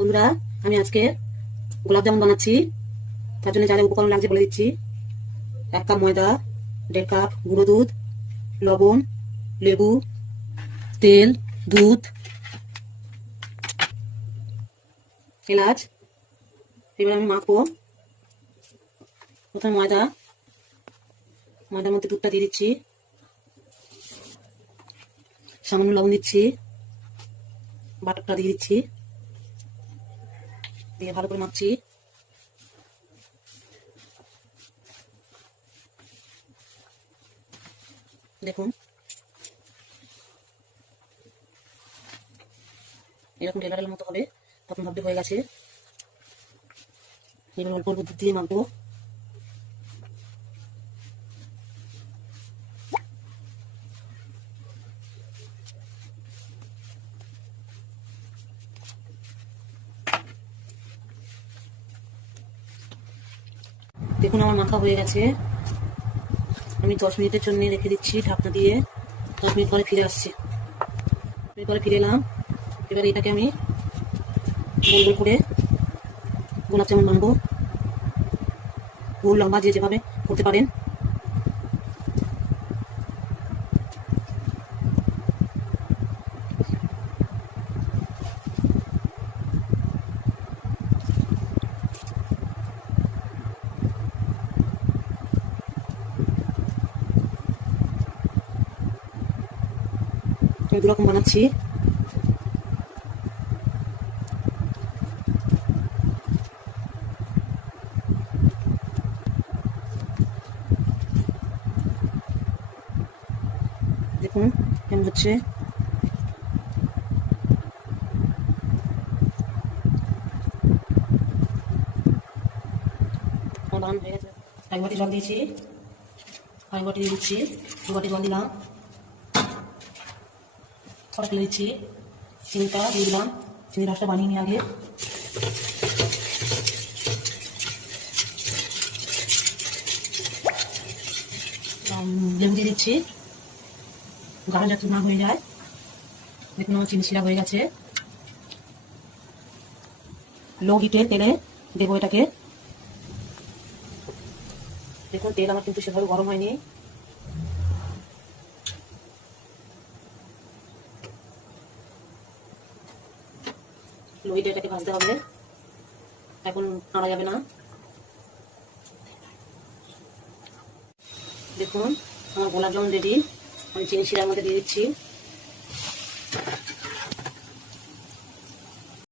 বন্ধুরা, আমি আজকে গোলাপ জামুন বানাচ্ছি। তার জন্য যা যা উপকরণ লাগছে বলে দিচ্ছি। 1 কাপ ময়দা, 1.5 কাপ গুঁড়ো দুধ, লবণ, লেবু, তেল, দুধ, এলাচ। এবার আমি মাখবো। প্রথমে ময়দার মধ্যে দুধটা দিয়ে দিচ্ছি, সামান্য লবণ দিচ্ছি, বাটারটা দিয়ে দিচ্ছি, দিয়ে ভালো করে মাখছি। দেখুন এরকম ঢেলার মতো হবে, তখন ভাবতে হয়ে গেছে। এবার অল্প অল্প দুধ দিয়ে মাখবো। দেখুন আমার মাখা হয়ে গেছে। আমি 10 মিনিটের জন্য রেখে দিচ্ছি ঢাকনা দিয়ে। 10 মিনিট পরে ফিরে আসছি। ফিরে এলাম। এবার এটাকে আমি গোল গোল করে গোলাপ জামুন বানাবো। গোল লম্বা যে যেভাবে করতে পারেন। আমি 2 রকম বানাচ্ছি। দেখুন কেমন হচ্ছে। আমার বানানো হয়ে গেছে। 1 বাটি জল দিয়েছি, 1 বাটি দিয়ে দিচ্ছি, 2 বাটি জল দিলাম, ছড়া ফেলে দিচ্ছি, চিনিটা দিয়ে দিলাম। চিনি রসটা বানিয়ে নিয়ে আগে। লেবু দিয়ে দিচ্ছি, গাঢ় যাতে না হয়ে যায়। দেখুন আমার চিনি শিরা হয়ে গেছে। লো হিটে তেলে দেবো এটাকে। দেখুন তেল আমার কিন্তু সেভাবে গরম হয়নি। লো হিটে এটাকে ভাজতে হবে, এখন নাড়া যাবে না। দেখুন আমার গোলাপ জামুন রেডি। আমি চিনি শিরার মধ্যে দিয়ে দিচ্ছি।